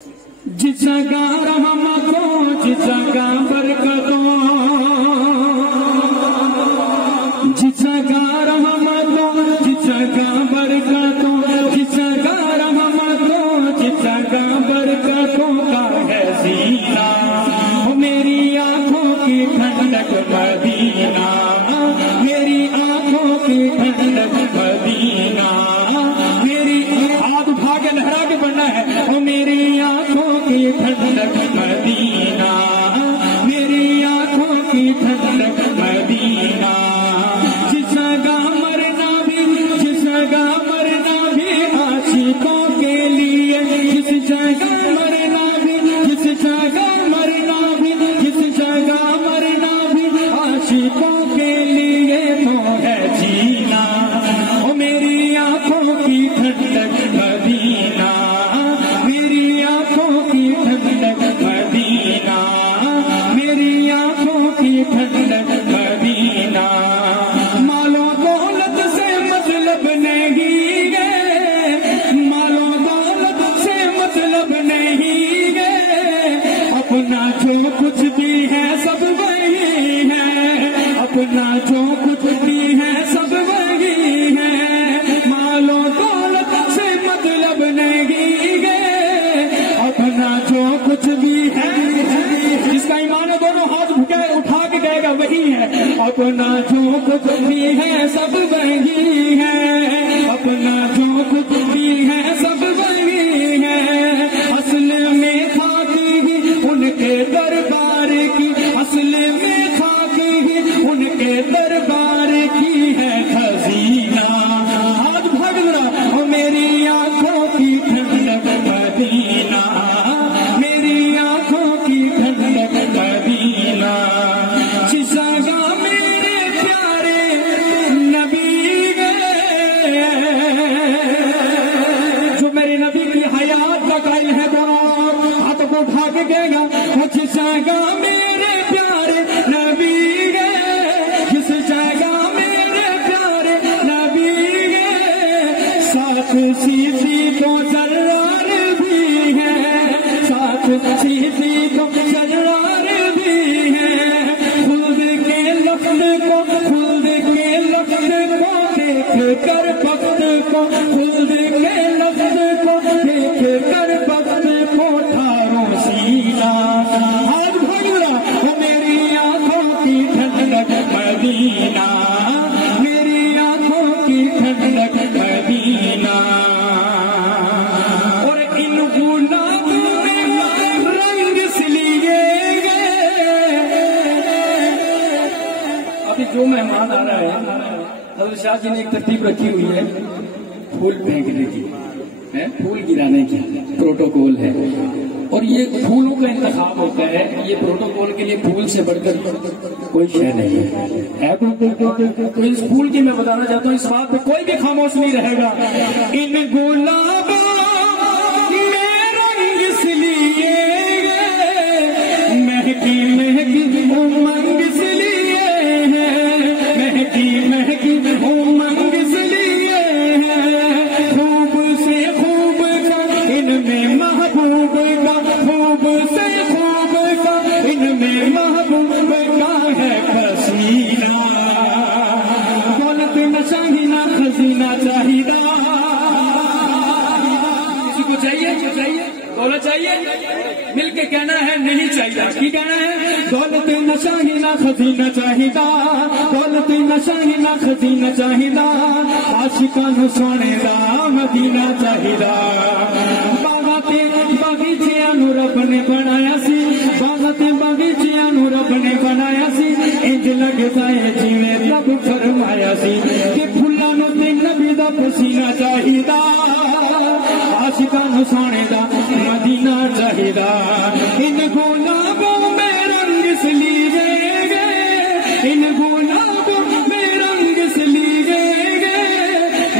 جس جگہ رحمتوں جس جگہ برکتوں جس جگہ رحمتوں جس جگہ برکتوں جس جگہ رحمتوں جس جگہ برکتوں کا ہے سینہ میری آنکھوں کی ٹھنڈک مدینہ میری آنکھوں کی ٹھنڈک مدینہ میری ہاتھ اٹھا کے لہرا کے پڑھنا ہے وہ میری آنکھوں کی ٹھنڈک مدینہ میری آنکھوں کی ٹھنڈک مدینہ جس جگہ مرنا بھی جس جگہ مرنا بھی عاشقوں کے لیے جس جگہ مرنا بھی جس جگہ مرنا بھی جس جگہ مرنا بھی عاشقوں کے لیے تو ہے جینا وہ میری آنکھوں کی ٹھنڈک مدینہ میری آنکھوں کی ٹھنڈک مدینہ میری آنکھوں کی ٹھنڈک مدینہ مالو دولت سے مطلب نہیں ہے مالو دولت سے مطلب نہیں ہے اپنا جو کچھ بھی ہے سب وہی ہے اپنا جو کچھ بھی ہے سب وہی ہے مالو دولت سے مطلب نہیں ہے اپنا جو کچھ بھی ہے جس کا ایمان ہے دونوں ہاتھ اٹھا کے کہے گا وہی ہے اپنا جو کچھ بھی ہے سب وہی ہے اپنا جو کچھ بھی ہے سب وہی ہے اصل میں خاکی ہی ان کے دربار کی اصل میں خاکی ہی ان کے دربار کی ہے خزینہ آج بھاگ رہا وہ میری آنکھوں کی ٹھنڈک مدینہ میری آنکھوں کی ٹھنڈک مدینہ جس جگہ میرے پیارے نبی گئے جو میرے نبی کی حیات کا قائل ہے دونوں ہاتھ کو اٹھا کے کہے گا وہ جس جگہ میرے پیارے نبی گئے جس جگہ میرے پیارے نبی گئے ساتھ سیدھی کو جلال بھی ہے ساتھ سیدھی کو جلال بھی ہے خود کے لفظ کو خود کے لفظ کو دیکھ کر وقت کو خود کے لفظ کو دیکھ کر وقت کو ٹھارو سینہ آج بھائی وہ میری آنکھوں کی ٹھنڈک مدینہ میری آنکھوں کی ٹھنڈک مدینہ اور ان گلابوں میں رنگ اس لیے ابھی جو مہمان آ رہا ہے حضرت شاہ جی نے ایک ترتیب رکھی ہوئی ہے پھول پھینکنے کی پھول گرانے کی پروٹوکول ہے اور یہ پھولوں کا انتخاب ہوتا ہے یہ پروٹوکول کے لیے پھول سے بڑھ کر کوئی شے نہیں ہے تو اس پھول کی میں بتانا چاہتا ہوں اس بات پہ کوئی بھی خاموش نہیں رہے گا ان گلابوں میں رنگ اس لیے مہکی مہکی امنگ اس لیے ہے مہکی مہکی امنگ اس لیے ہے خوب سے خوب کا ان میں محبوب کا خوب سے خوب کا ان میں محبوب کا ہے پسینہ دولت نہ چاہیے خزینہ چاہیے کسی کو چاہیے دولت چاہیے مل کے کہنا ہے نہیں چاہیے کی کہنا ہے دولت نہ چاہیے خزینہ چاہیے دولت نہ چاہیے خزینہ چاہیے عاشقاں سونے دا مدینہ چاہیے باغیچیاں نو رب نے بنایا سی باغیچیاں نو رب نے بنایا سی انج لگتا ہے جویں رب فرمایا سی کہ پھلاں نو تے نبی دا پسینہ چاہیدا عاشقاں نو سونے دا مدینہ چاہیدا ان گلابوں میں رنگ اس لیے گئے ان گلابوں میں رنگ اس لیے گئے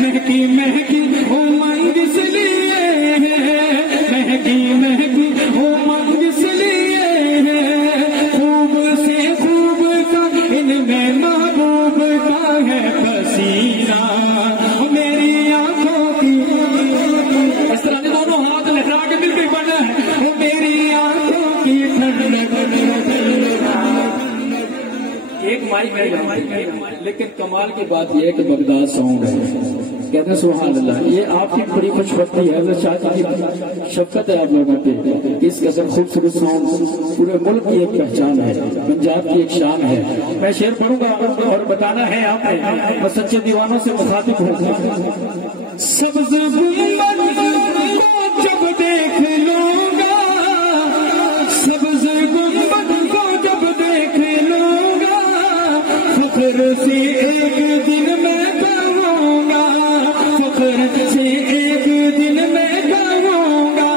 مہکی مہکی امنگ اس لیے ہے مہکی مہکی امنگ اس لیے ہے خوب سے خوب کا ان میں محبوب کا ہے پسینہ میری آنکھوں کی اس طرح دونوں ہاتھ لہرا کے مل کے بڑھنا ہے مائک ہے لیکن کمال کی بات یہ ہے کہ بغداد ساؤنڈ ہے. کہتے ہیں سبحان اللہ. یہ آپ کی بڑی خوش بختی ہے, حضرت شاہ جی کی شفقت ہے آپ لوگوں پہ. اس قدر خوبصورت ساؤنڈ پورے ملک کی ایک پہچان ہے, پنجاب کی ایک شان ہے. میں شعر پڑھوں گا اور بتانا ہے آپ نے, میں سچے دیوانوں سے مخاطب ہوں. سبز گنبد کو جب دیکھ لوں گا, سبز گنبد کو جب دیکھ لوں گا, فخر سے ایک دن میں کہوں گا, فخر سے ایک دن میں کہوں گا,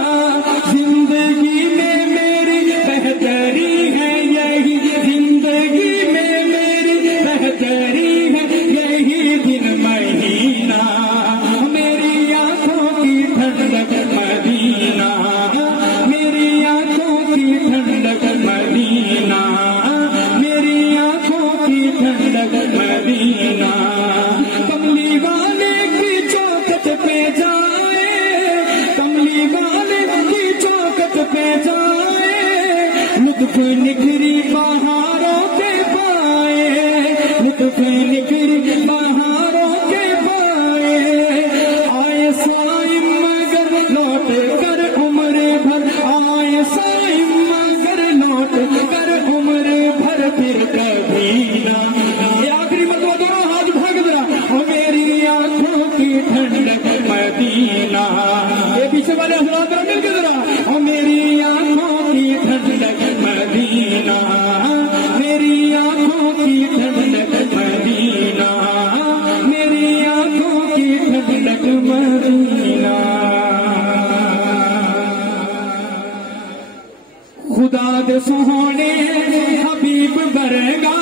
زندگی میں میری بہتری ہے یہی, زندگی میں میری بہتری ہے یہی دن مہینہ, میری آنکھوں کی ٹھنڈک مدینہ, میری آنکھوں کی ٹھنڈک مدینہ, میری آنکھوں کی ٹھنڈک مدینہ. کملی والے کی چوکٹ پہ جائے, کملی والے کی چوکٹ پہ جائے, لطف نکھری بہاروں کے پائے, لطف نکھری بہاروں کے پائے, آئے سائم مگر لوٹ کر عمر بھر, آئے سائم مگر لوٹ کر عمر بھر پھر کبھی نہ. یہ آخری مرتبہ دونوں ہاتھ بھاگ دیا, میری آنکھوں کی ٹھنڈک مدینہ. یہ پیچھے والے حضرات مل کے ذرا, میری آنکھوں کی ٹھنڈک مدینہ, میری آنکھوں کی ٹھنڈک مدینہ, میری آنکھوں کی ٹھنڈک مدینہ. خدا دے سوہنے حبیب برگا,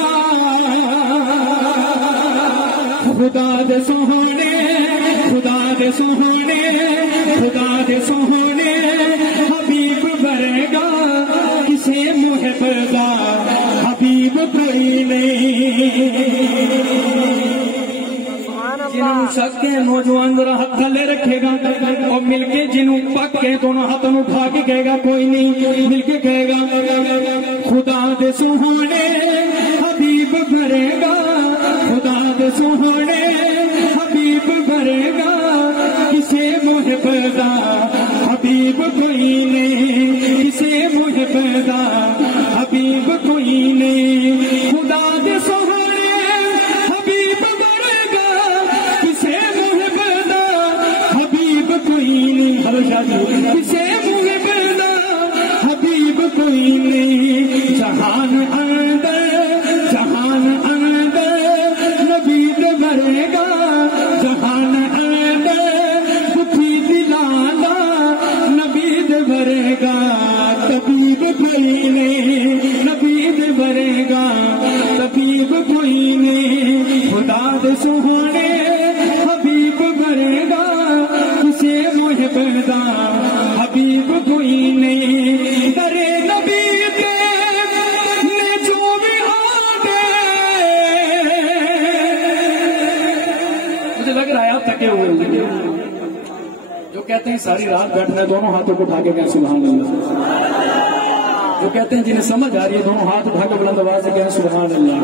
خدا دے سوہنے, خدا دے سوہنے, خدا دے سوہنے حبیب برگا, کسے محب دا حبیب کوئی نہیں. جنہوں شک کے نوجوان ذرا ہاتھ تھلے رکھے گا اور مل کے جنہوں پک کے دونوں ہاتھوں اٹھا کے کہے گا کوئی نہیں, مل کے کہے گا خدا دے سوہنے حبیب بھرے گا, خدا دے سوہنے حبیب بھرے گا, کسے محب دا حبیب کوئی نہیں, کسے محب دا حبیب کوئی نہیں. خدا دے سوہنے حبیب بھرے گا, کسے محب دا حبیب کوئی نہیں, کسے محب دا حبیب کوئی نہیں. جہان اندر, جہان اندر نبی دے بھرے گا, جہان اندر دکھی دلانا نبی دے بھرے گا, طبیب کوئی نہیں, نبی دے بھرے گا, طبیب کوئی نہیں. خدا دے سوہنے حبیب بھرے گا, کسے محب دا حبیب کوئی نہیں. درے نبی دے نے جو بھی آگے, مجھے لگ رہا ہے آپ تھکے ہوئے جو کہتے ہیں ساری رات بیٹھنا ہے دونوں ہاتھوں کو اٹھا کے کہیں سبحان اللہ, جو کہتے ہیں جنہیں سمجھ آ رہی ہے دونوں ہاتھ اٹھا کے بلند آواز سے کہیں سبحان اللہ.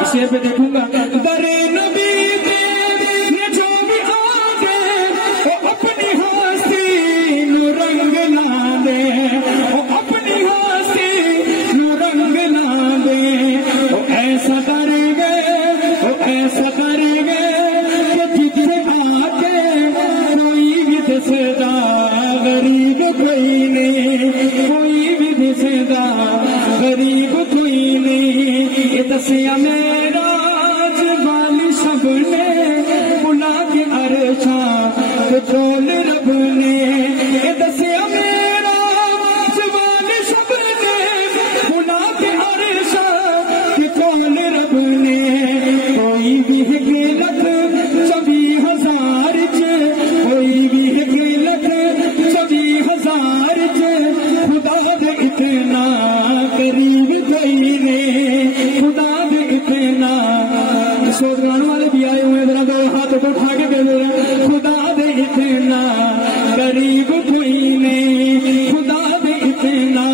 اس شعر پہ دیکھوں گا, درے نبی دے نے جو بھی آگے, وہ اپنی ہستی نو رنگ لا دے, وہ اپنی ہستی نو رنگ لا دے. وہ ایسا کریں گے, وہ ایسا کریں گے کہ جتنے آ کے کوئی بھی دسدا غریب کوئی نہیں, کوئی بھی دسدا غریب کوئی نہیں. یہ دسیا میرا والی سب نے بلا کے عرشاں چول رب نے, یہ دسیا میرا والی سب نے بلا کے عرشاں چول رب نے. کوئی بھی حکمت 24,000 کوئی بھی حکمت 24,000 خدا دے اتنا قریب کوئی نہیں, خدا دے اتنا. سوگران والے بھی آئے ہوئے ذرا دو ہاتھ کو اٹھا کے کہہ دے, خدا دے اتنا قریب کوئی نہیں, خدا دے اتنا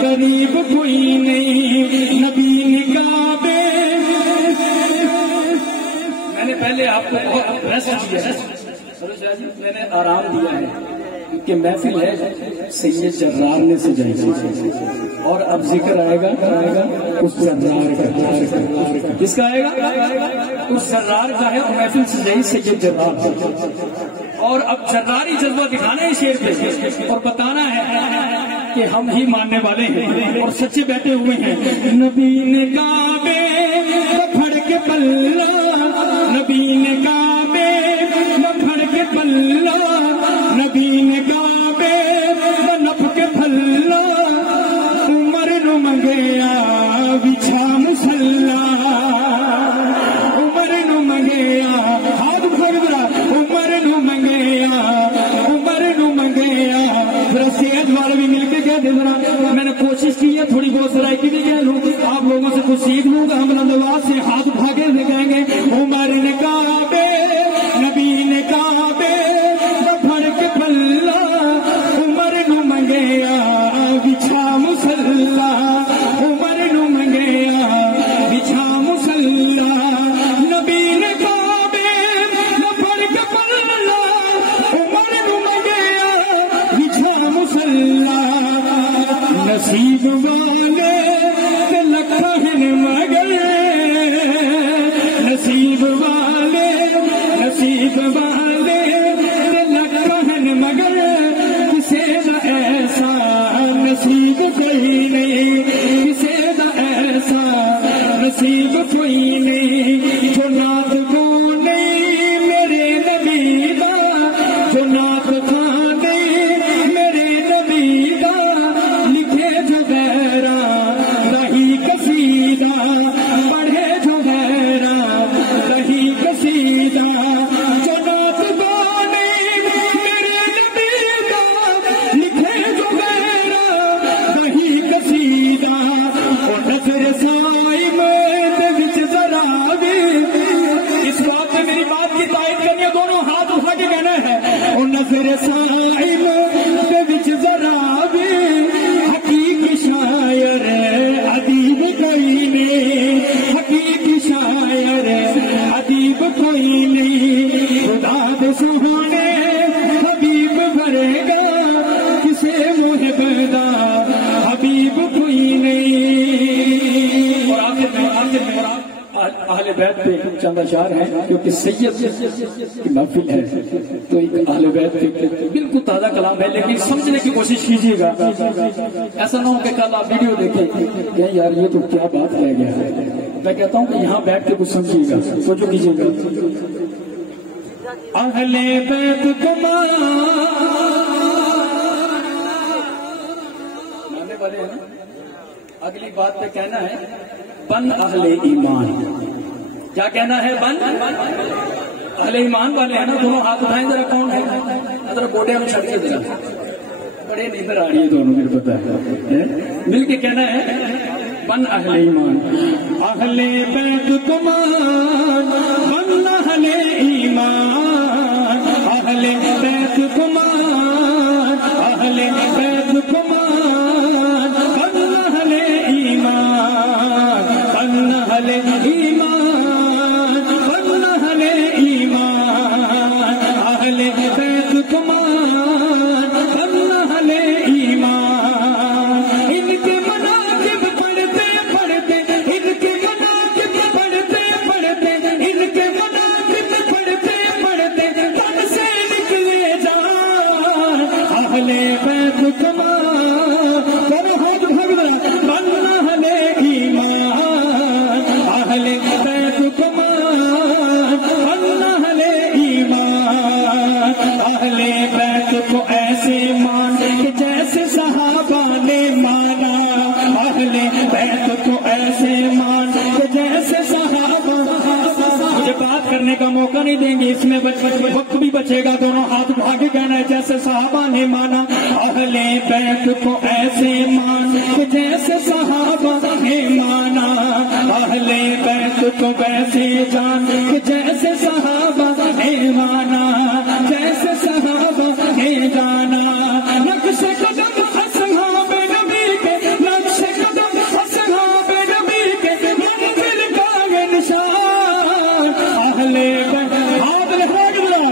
قریب کوئی نہیں. نبی نے کعبے میں نے آرام دیا ہے کہ محفل ہے سید جرار نے سجائی اور اب ذکر آئے گا اس جرار کا. کس کا آئے گا؟ اس جرار کا ہے اور محفل سجائی سید جرار. اور اب جراری جذبہ دکھانا ہے شیر پہ اور بتانا ہے کہ ہم ہی ماننے والے ہیں اور سچے بیٹھے ہوئے ہیں. نبی نے کعبے پھڑ کے پلہ، نبی نے کعبے پھڑ کے پلہ، نبی نے کعبے نپ کے پھلا، عمر نو منگیا بچھا مسلح، عمر نو منگیا ہاتھ پھڑ گیا، عمر نو منگیا، عمر نو منگیا. ذرا صحت والے بھی مل کے کہہ دے ذرا. میں نے کوشش کی ہے تھوڑی بہت سرائکی بھی کہہ لوں، آپ لوگوں سے کچھ سیکھ لوں گا. ہم اندواز سے ہاتھ بھاگے سے کہیں گے عمر نے کعبے، نبی نے کعبے پھڑ کے پلہ، عمر نو منگیا بچھا مسلح، عمر نو منگیا بچھا مسلح. نبی نے کعبے پھڑ کے پلہ، عمر نو منگیا بچھا مسلح. نصیب والے لکھن مگر، نصیب والے، نصیب والے لکھن مگر، کسے دا ایسا نصیب کوئی نہیں، کسے دا ایسا نصیب کوئی نہیں. جو نعت کو نہیں میرے نبی دا، جو نعت کا نہیں میرے نبی دا، لکھے جو غیرہ رہی قصیدہ، پڑھے جو غیرہ رہی قصیدہ. جو نعت کو نہیں میرے نبی دا، لکھے جو غیرہ رہی قصیدہ. اور نظر سائم دے وچ ذرا بھی، اس بات میں میری بات کی تائید کرنی ہے، دونوں ہاتھ اٹھا کے کہنا ہے. اور نظر سائم دے وچ ذرا بھی، حقیقی شاعر ادیب کوئی نہیں، حقیقی شاعر ادیب کوئی نہیں. خدا دے سہانے حبیب بھرے گا، کسے محب دا حبیب کوئی نہیں. اور آخر میں اہل بیت پہ چند اشعار ہیں کیونکہ سید کی محفل ہے تو ایک اہل بیت پہ بالکل تازہ کلام ہے، لیکن سمجھنے کی کوشش کیجیے گا. ایسا نہ ہو کہ کل آپ ویڈیو دیکھیں کہ یار یہ تو کیا بات رہ گیا ہے. میں کہتا ہوں کہ یہاں بیٹھ کے کچھ سمجھیے گا، سوچو کیجیے گا. اہل بیت ماننے والے ہیں. اگلی بات پہ کہنا ہے بن اہل ایمان. کیا کہنا ہے؟ بن اہل ایمان والے ہیں نا. دونوں ہاتھ اٹھائیں ذرا. کون ہے ذرا گوڈے میں چھڑ کے ذرا. بڑے نیبر آ رہی ہے دونوں، مجھے پتا ہے. مل کے کہنا ہے بن اہل ایمان. اہل بیت کمان بن اہل ایمان، اہل بیت کمان، اہل بیت کمان بن اہل ایمان، بن اہل ایمان، بن اہل ایمان، اہل بیت کمان بن اہل ایمان. ان کے مناقب پڑھتے پڑھتے، ان کے مناقب پڑھتے پڑھتے، ان کے مناقب پڑھتے پڑھتے تن سے نکلے جان. اہل بیت کمان بہت بھگت بن اہل ایمان، اہل بیت کمان بن اہل ایمان. اہل بیت کو ایسے مان کہ جیسے صحابہ نے مانا، اہل بیت کو ایسے مان کہ جیسے صحابہ. مجھے بات کرنے کا موقع نہیں دیں گے، اس میں وقت بھی بچے گا. دونوں ہاتھ اٹھا کے کہنا ہے جیسے صحابہ نے مانا. اہل بیت کو ایسے مان کہ جیسے صحابہ نے مانا، اہل بیت کو ویسے جان کہ جیسے صحابہ نے مانا، جیسے صحابہ نے جانا. نقش قدم اصحاب نبی کے، نقش قدم اصحاب نبی کے، منزل کا نشان. اہل بیت ہاتھ لکھوا کے دیا.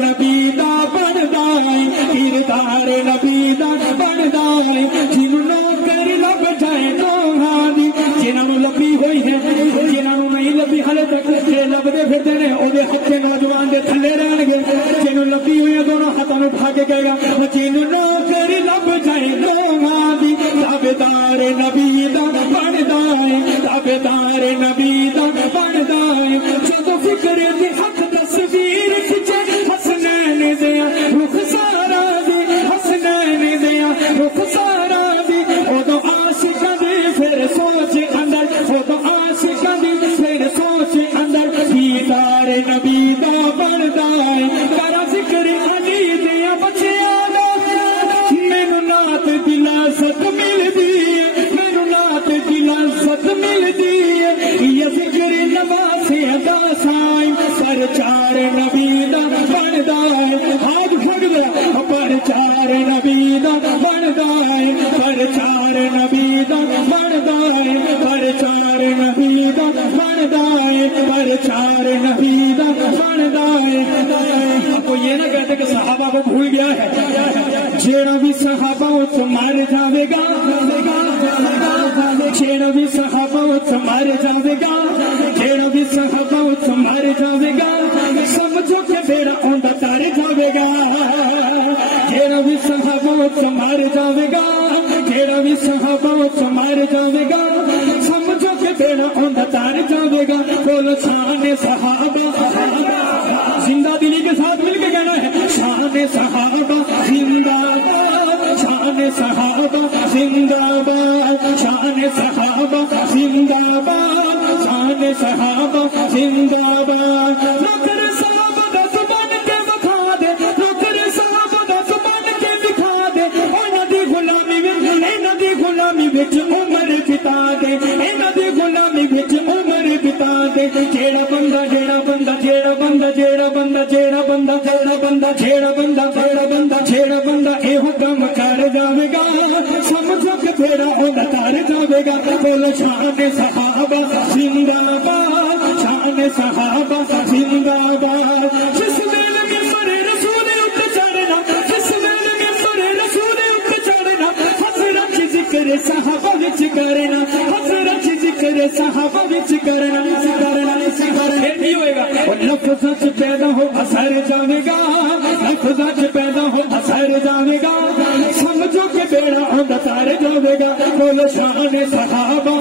نبی دا بندا ہے کردار نبی دا بندا ہے جنوں کر لب جائے نوہاں دی جنہوں لبی ہوئی ہے جنہوں نہیں لبی ہلے تک جے لبدے پھردے نے او دے ہتھے نوجوان دے تھلے رہن گے جنہوں لبی ہوئی ہے دونوں ہاتھوں میں اٹھا کے کہے گا جنوں کر لب جائے نوہاں دی تابعدار نبی دا بندا ہے تابعدار نبی دا بندا ہے جدوں فکر دی حق تصویر کھچے حسنین دیا رخ سارا دی حسنین دیا رخ سارا دی اودوں عاشقاں دی پھر سوچ اندر اودوں عاشقاں دی پھر سوچ اندر دیدار نبی دا بندا ہے کرا ذکر علی دیا بچیاں دا مینوں نعت دی لذت ملدی ہے مینوں نعت دی لذت ملدی ہے یہ ذکر نواز ادا سائیں پرچار نبی دا بندا ہے ہاتھ پھڑ دیا پرچار نبی دا بندا ہے پرچار نبی دا بندا ہے پرچار نبی دا بندا ہے پرچار نبی دا بندا ہے آپ کو یہ نہ کہتے کہ صحابہ کو بھول گیا ہے جیڑا بھی صحابہ اس مار جاوے گا جیڑا بھی صحابہ اس مار جاوے گا جیڑا بھی صحابہ اس مار جاوے گا سمجھو کہ میرا اوندا تار جاوے گا جیڑا بھی صحابہ اس مار جاوے گا جیڑا بھی صحابہ اس مار جاوے گا سمجھو کہ میرا اوندا تار جاوے گا بولو شان صحابہ زندہ دلی کے ساتھ مل کے کہنا ہے شان صحابہ زندہ شان صحابہ زندہ باد شان صحابہ زندہ باد شان صحابہ زندہ باد نوکر صحابہ دا زبان کے بکھا دے نوکر صحابہ دا زبان کے دکھا دے انہاں دی غلامی وچ عمر بتا دے انہاں دی غلامی وچ عمر بتا دے جیڑا بندہ جیڑا بندہ جیڑا بندہ جیڑا بندہ جیڑا بندہ جیڑا بندہ جیڑا بندہ جیڑا بندہ جیڑا بندہ اے حکم کر جاوے گا سمجھو کہ تیرا اوندا تار جاوے گا بولو شان صحابہ زندہ باد شان صحابہ زندہ باد جس ویل میں سرے رسول اٹھ چڑھنا جس ویل میں سرے رسول اٹھ چڑھنا حضرت ذکر صحابہ وچ کرنا حضرت ذکر صحابہ وچ کرنا پھر بھی ہوئے گا لفظ پیدا ہو اثر جاوے گا لفظ پیدا ہو اثر جاوے گا سمجھو کہ بیڑا اوندا تار جاوے گا بولو شان صحابہ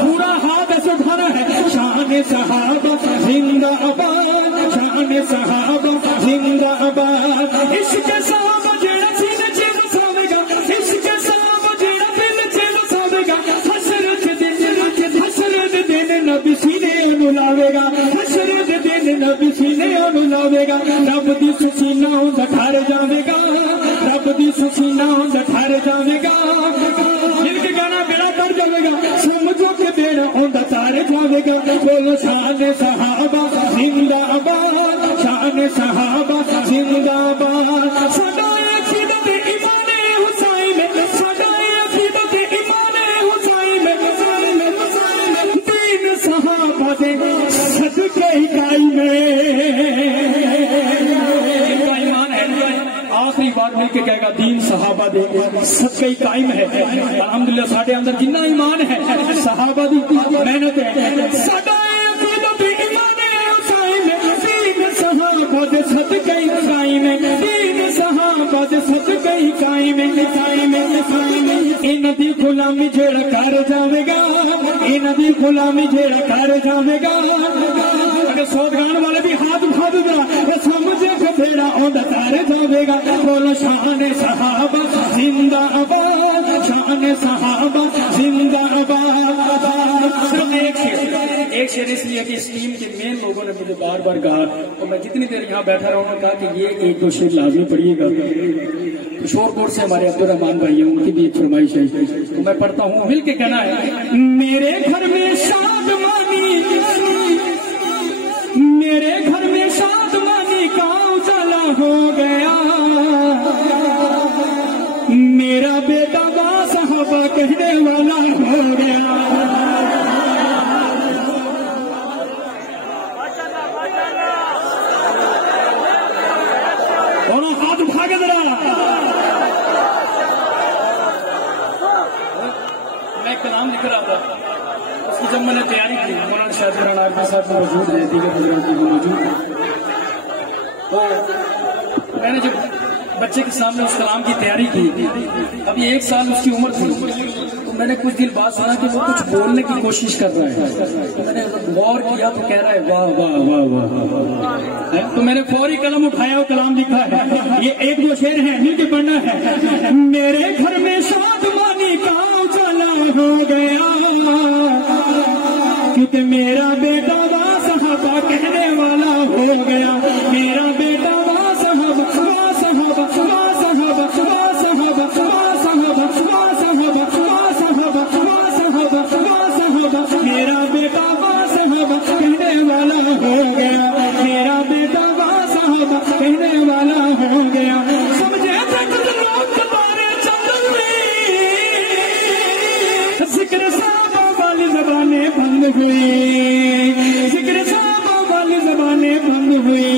پورا ہاتھ ایسے اٹھانا ہے شان صحابہ زندہ آباد شان صحابہ زندہ آباد عشق صحابہ جیڑا سینے چ وساوے گا عشق صحابہ جیڑا دل چ وساوے گا حسرت دن نبی سینے لاوے گا حسرت دن نبی سینے لاوے گا رب دی سینہ اوندا ٹھہر جاوے گا رب دی سینہ اوندا ٹھہر جاوے گا جن کے گانا بیڑا کر جاوے گا سمجھو کہ بیڑا اوندا تار جاوے گا بولو شان صحابہ زندہ آباد شان صحابہ زندہ آباد ساڈا عقیدت ایمان حسین ساڈا عقیدت ایمان حسین دین صحابہ دے صدقے قائم آخری بات مل کے کہے گا دین صحابہ دے صدقہ قائم ہے الحمدللہ ساڈے اندر جتنا ایمان ہے صحابہ دی محنت ہے ساڈا عقیدت ایمان حسین دین صحابہ دے صدقہ قائم ہے دین صحابہ دے صدقہ قائم ہے انہاں دی غلامی جیڑا کر جاوے گا انہاں دی غلامی جیڑا کر جاوے گا اگر سوت گان والے بھی ہاتھ اٹھا دے گا سمجھے کہ تیرا اوندا تار جاوے گا بولو شان صحابہ زندہ آباد شان صحابہ زندہ آباد صرف ایک شعر اس لیے کہ اس ٹیم کے مین لوگوں نے مجھے بار بار کہا اور میں جتنی دیر یہاں بیٹھا رہا ہوں کہا کہ یہ ایک دو شعر لازمی پڑھیے گا شور کوٹ سے ہمارے عبدالرحمان بھائی ہیں ان کی بھی ایک فرمائش ہے تو میں پڑھتا ہوں مل کے کہنا ہے میرے گھر میں شادمانی میرے گھر میں شادمانی کا اجالا ہو گیا میرا بیٹا با صحابہ کہنے والا ہو گیا اور ہاتھ اٹھا کے ذرا. میں کلام لکھ رہا تھا، اس کی جب میں نے تیاری کی، مولانا شاہد قرآن کے ساتھ موجود ہے، دیگر بزرگ بھی موجود ہیں، تو میں نے جب بچے کے سامنے اس کلام کی تیاری کی، ابھی 1 سال اس کی عمر تھی، تو میں نے کچھ دن بعد سنا کہ وہ کچھ بولنے کی کوشش کر رہا ہے، تو میں نے غور کیا تو کہہ رہا ہے واہ واہ واہ واہ واہ. تو میں نے فوری قلم اٹھایا اور کلام لکھا ہے. یہ 1-2 شعر ہیں، مل کے پڑھنا ہے. میرے گھر میں شادمانی کا اجالا ہو گیا، کیونکہ میرا بیٹا وا صحابہ کہنے والا ہو گیا. میرا بیٹا وا صحابہ وا صحابہ وا صحابہ وا صحابہ وا صحابہ وا صحابہ وا صحابہ وا صحابہ وا صحابہ. میرا بیٹا وا صحابہ کہنے والا ہو گیا. میرا بیٹا وا صحابہ کہنے والا ہو گیا. سمجھے تھے کچھ لوگ تمہارے چند ہوئی، ذکر صحابہ والی زبانیں بند ہوئی، ذکر صحابہ والی زبانیں بند ہوئی.